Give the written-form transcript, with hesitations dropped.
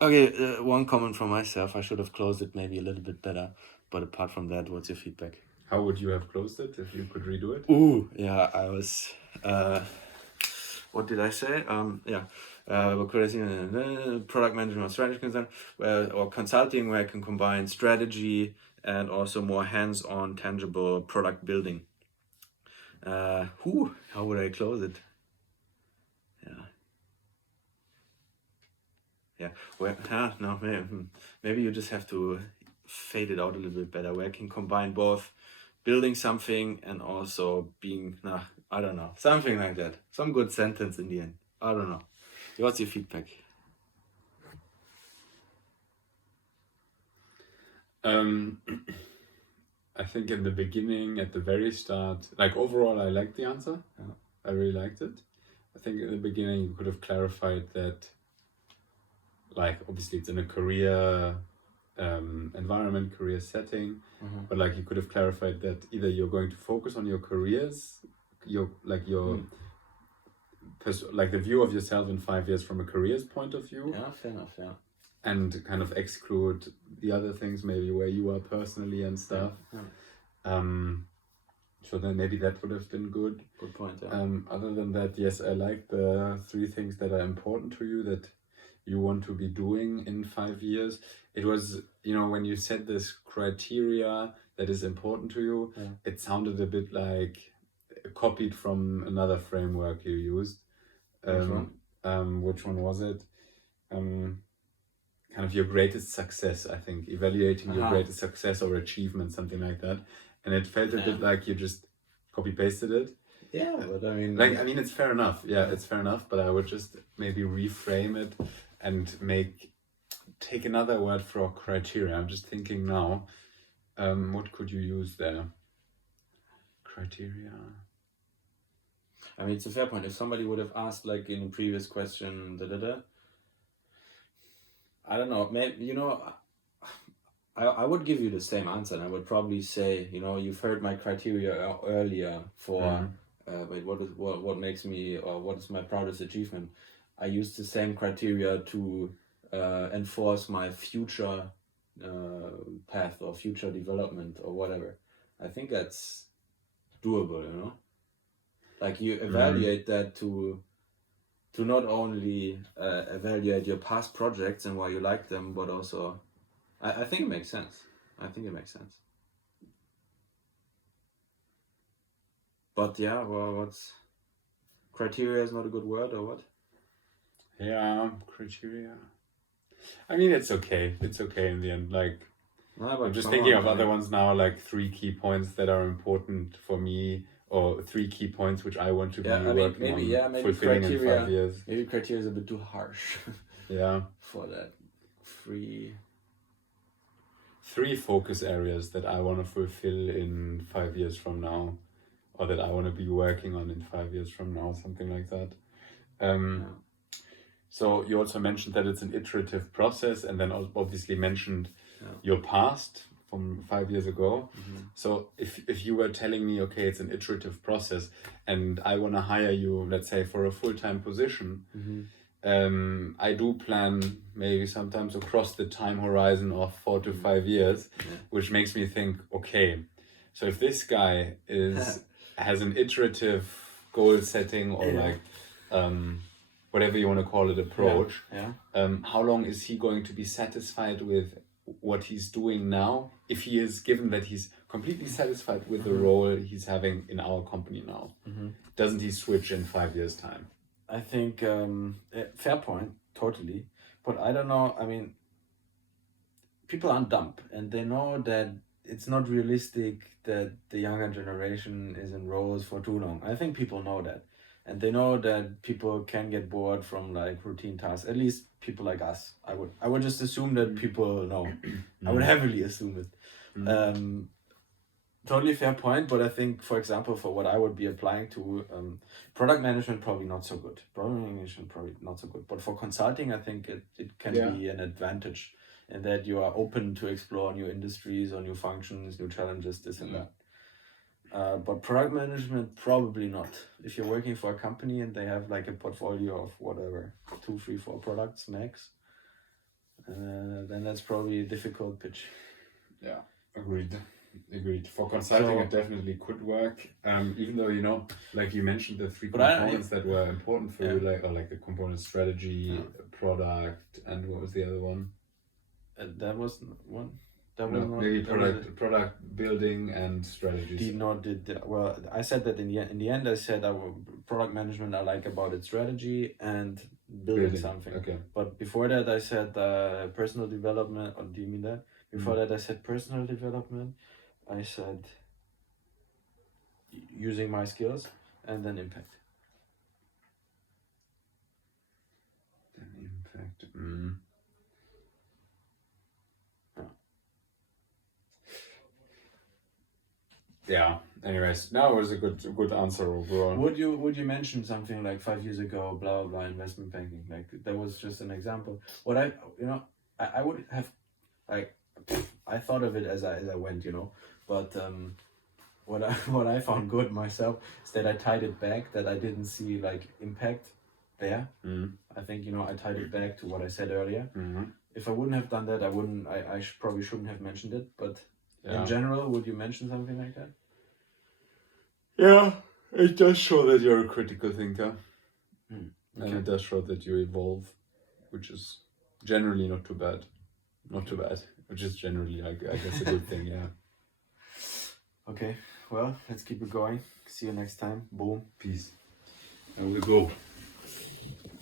Okay, one comment from myself. I should have closed it maybe a little bit better. But apart from that, what's your feedback? How would you have closed it if you could redo it? Ooh, yeah, I was. What did I say? Yeah, we're creating product management or strategy concern, or consulting, where I can combine strategy and also more hands-on, tangible product building. How would I close it? Yeah, yeah. Well, no, maybe you just have to fade it out a little bit better. Where I can combine both building something and also being, I don't know, something like that. Some good sentence in the end. I don't know. What's your feedback? Um, I think in the beginning, at the very start, like overall, I liked the answer. Yeah. I really liked it. I think in the beginning you could have clarified that, like obviously it's in a career environment, career setting, but like you could have clarified that either you're going to focus on your careers, your like the view of yourself in 5 years from a careers point of view. Yeah, fair enough. Yeah. And kind of exclude the other things, maybe where you are personally and stuff. Yeah. So then maybe that would have been good. Good point. Yeah. Other than that, yes, I like the 3 things that are important to you that you want to be doing in 5 years. It was, when you said this criteria that is important to you, it sounded a bit like copied from another framework you used. Which one? Which one was it? Kind of your greatest success, I think, evaluating your greatest success or achievement, something like that. And it felt a bit like you just copy pasted it. Yeah, but I mean, it's fair enough. Yeah, it's fair enough. But I would just maybe reframe it and take another word for criteria. I'm just thinking now, what could you use there? Criteria. I mean, it's a fair point. If somebody would have asked, like in a previous question, I don't know. Maybe I would give you the same answer, and I would probably say, you've heard my criteria earlier for. Wait, what makes me, or what is my proudest achievement? I use the same criteria to enforce my future path or future development or whatever. I think that's doable, like you evaluate that to not only evaluate your past projects and why you like them, but also I think it makes sense. But yeah, well, what's criteria is not a good word, or what? Yeah, criteria. I mean, it's okay. It's okay in the end. Like, I'm just thinking of other ones now, like 3 key points that are important for me, or 3 key points which I want to be working on fulfilling in 5 years. Maybe criteria is a bit too harsh. Yeah. For that. 3 focus areas that I want to fulfill in 5 years from now, or that I want to be working on in 5 years from now, something like that. So you also mentioned that it's an iterative process, and then obviously mentioned your past from 5 years ago. So if you were telling me, okay, it's an iterative process, and I want to hire you, let's say, for a full-time position, I do plan maybe sometimes across the time horizon of 4 to 5 years, which makes me think, okay, so if this guy has an iterative goal setting, or like whatever you want to call it, approach, how long is he going to be satisfied with what he's doing now, if he is given that he's completely satisfied with the role he's having in our company now? Doesn't he switch in 5 years' time? I think fair point, totally. But I don't know. I mean, people aren't dumb, and they know that it's not realistic that the younger generation is in roles for too long. I think people know that, and they know that people can get bored from like routine tasks. At least people like us. I would just assume that people know. I would heavily assume it. Totally fair point, but I think, for example, for what I would be applying to, product management probably not so good. Product management probably not so good. But for consulting, I think it can be an advantage, in that you are open to explore new industries or new functions, new challenges, this and that. But product management, probably not. If you're working for a company and they have like a portfolio of whatever, 2, 3, 4 products max, then that's probably a difficult pitch. Yeah, agreed. For consulting, So- it definitely could work. Even though, you know, like you mentioned the three But I- components that were important for you, Yeah. like the component strategy, product, and what was the other one? That was one. That No, was not maybe that was product building and strategies. did not did the- well. I said that in the end. I said product management I like about it strategy and building something. Okay. But before that, I said personal development. Or do you mean that? Before that, I said personal development. I said using my skills, and then impact. Impact. Yeah. Anyways, that was a good answer overall. Would you mention something like 5 years ago, blah blah, investment banking? Like that was just an example. What I would have, like, I thought of it as I went, but what I found good myself is that I tied it back. That I didn't see like impact there. I think I tied it back to what I said earlier. If I wouldn't have done that, I probably shouldn't have mentioned it. But in general, would you mention something like that? Yeah, it does show that you're a critical thinker. Okay. And it does show that you evolve, which is generally not too bad. Which is generally, I guess, a good thing, yeah. Okay, well, let's keep it going. See you next time. Boom. Peace. And we go.